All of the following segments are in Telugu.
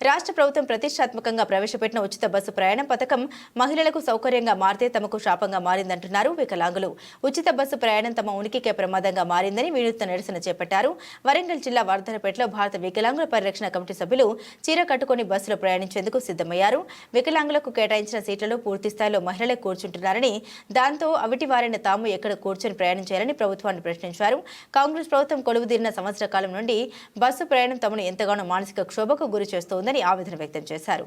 రాష్ట్ర ప్రభుత్వం ప్రతిష్టాత్మకంగా ప్రవేశపెట్టిన ఉచిత బస్సు ప్రయాణం పథకం మహిళలకు సౌకర్యంగా మారితే తమకు శాపంగా మారిందంటున్నారు వికలాంగులు. ఉచిత బస్సు ప్రయాణం తమ ఉనికికే ప్రమాదంగా మారిందని వినూత్న నిరసన చేపట్టారు. వరంగల్ జిల్లా వర్ధనపేటలో భారత వికలాంగుల పరిరక్షణ కమిటీ సభ్యులు చీర కట్టుకుని బస్సులో ప్రయాణించేందుకు సిద్ధమయ్యారు. వికలాంగులకు కేటాయించిన సీట్లలో పూర్తి స్థాయిలో మహిళలే కూర్చుంటున్నారని దాంతో అవిటి వారిని తాము ఎక్కడ కూర్చొని ప్రయాణం చేయాలని ప్రభుత్వాన్ని ప్రశ్నించారు. కాంగ్రెస్ ప్రభుత్వం కొలువుదీరిన సంవత్సర కాలం నుండి బస్సు ప్రయాణం తమను ఎంతగానో మానసిక క్షోభకు గురి చేస్తోందని ఆవేదన వ్యక్తం చేశారు.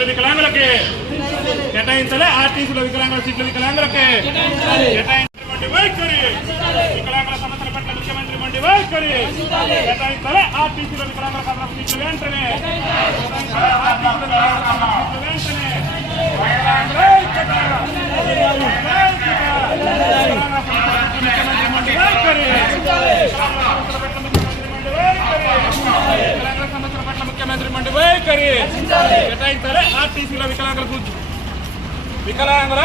సీట్లు వికలాంగులకి కేటాయించాలి. ఆర్టీసీలో వికలాంగుల సీట్లు వికలాంగులకి కేటాయించాలి వైఖరి. వికలాంగుల సమస్యల పట్ల ముఖ్యమంత్రి మండి వైఖరి. కేటాయించాలి. ఆర్టీసీలో వికలాంగుల అదనపు సీట్లు వెంటనే. ముఖ్యమంత్రి వైఖరి కేటాయించాలి. ఆర్టీసీలో వికలాంగులకు వికలాంగుల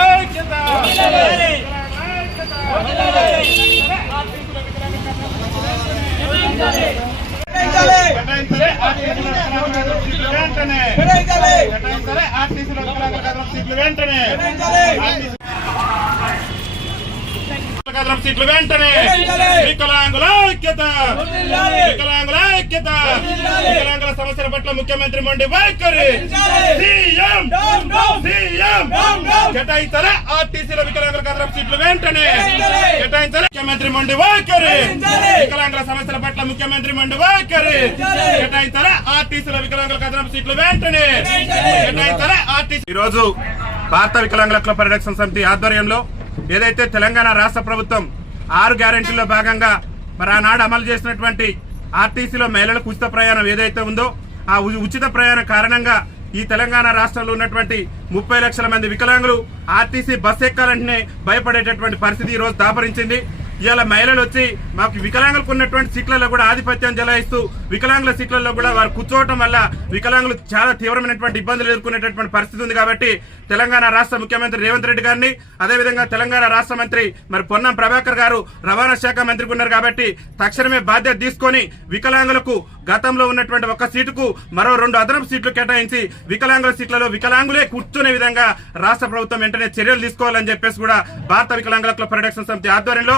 వెంటనే. వెంటనే. అదనపు సీట్లు వెంటనే. వికలాంగుల ఐక్యత. వికలాంగుల ఐక్యత. వికలాంగుల సమస్యల పట్ల ముఖ్యమంత్రి మొండి వైఖరి. సీఎం. సీఎం. కేటాయించాలి ఆర్టీసీల వికలాంగుల అదనపు సీట్లు వెంటనే. కేటాయించాలి ముఖ్యమంత్రి మొండి వైఖరి. వికలాంగుల సమస్యల పట్ల ముఖ్యమంత్రి మొండి వైఖరి. కేటాయించాలి ఆర్టీసీల వికలాంగుల అదనపు సీట్లు వెంటనే. కేటాయించాలి ఆర్టీసీ ఈ రోజు భారత వికలాంగుల క్లబ్ పరిరక్షణ సమితి ఆధ్వర్యంలో ఏదైతే తెలంగాణ రాష్ట్ర ప్రభుత్వం ఆరు గ్యారెంటీల్లో భాగంగా మరి ఆనాడు అమలు చేసినటువంటి ఆర్టీసీలో మహిళలకు ఉచిత ప్రయాణం ఏదైతే ఉందో ఆ ఉ- ఉచిత ప్రయాణం కారణంగా ఈ తెలంగాణ రాష్ట్రంలో ఉన్నటువంటి ముప్పై లక్షల మంది వికలాంగులు ఆర్టీసీ బస్ ఎక్కాలంటేనే భయపడేటటువంటి పరిస్థితి ఈ రోజు దాపరించింది. ఇవాళ మహిళలు వచ్చి మాకు వికలాంగులకు ఉన్నటువంటి సీట్లలో కూడా ఆధిపత్యం జలాయిస్తూ వికలాంగుల సీట్లలో కూడా వారు కూర్చోవటం వల్ల వికలాంగులు చాలా తీవ్రమైనటువంటి ఇబ్బందులు ఎదుర్కొనేటటువంటి పరిస్థితి ఉంది కాబట్టి తెలంగాణ రాష్ట్ర ముఖ్యమంత్రి రేవంత్ రెడ్డి గారిని అదేవిధంగా తెలంగాణ రాష్ట్ర మంత్రి మరి పొన్నం ప్రభాకర్ గారు రవాణా శాఖ మంత్రి ఉన్నారు కాబట్టి తక్షణమే బాధ్యత తీసుకొని వికలాంగులకు గతంలో ఉన్నటువంటి ఒక సీటుకు మరో రెండు అదనపు సీట్లు కేటాయించి వికలాంగుల సీట్లలో వికలాంగులే కూర్చునే విధంగా రాష్ట్ర ప్రభుత్వం వెంటనే చర్యలు తీసుకోవాలని చెప్పేసి కూడా భారత వికలాంగుల క్లబ్ పరిరక్షణ సమితి ఆధ్వర్యంలో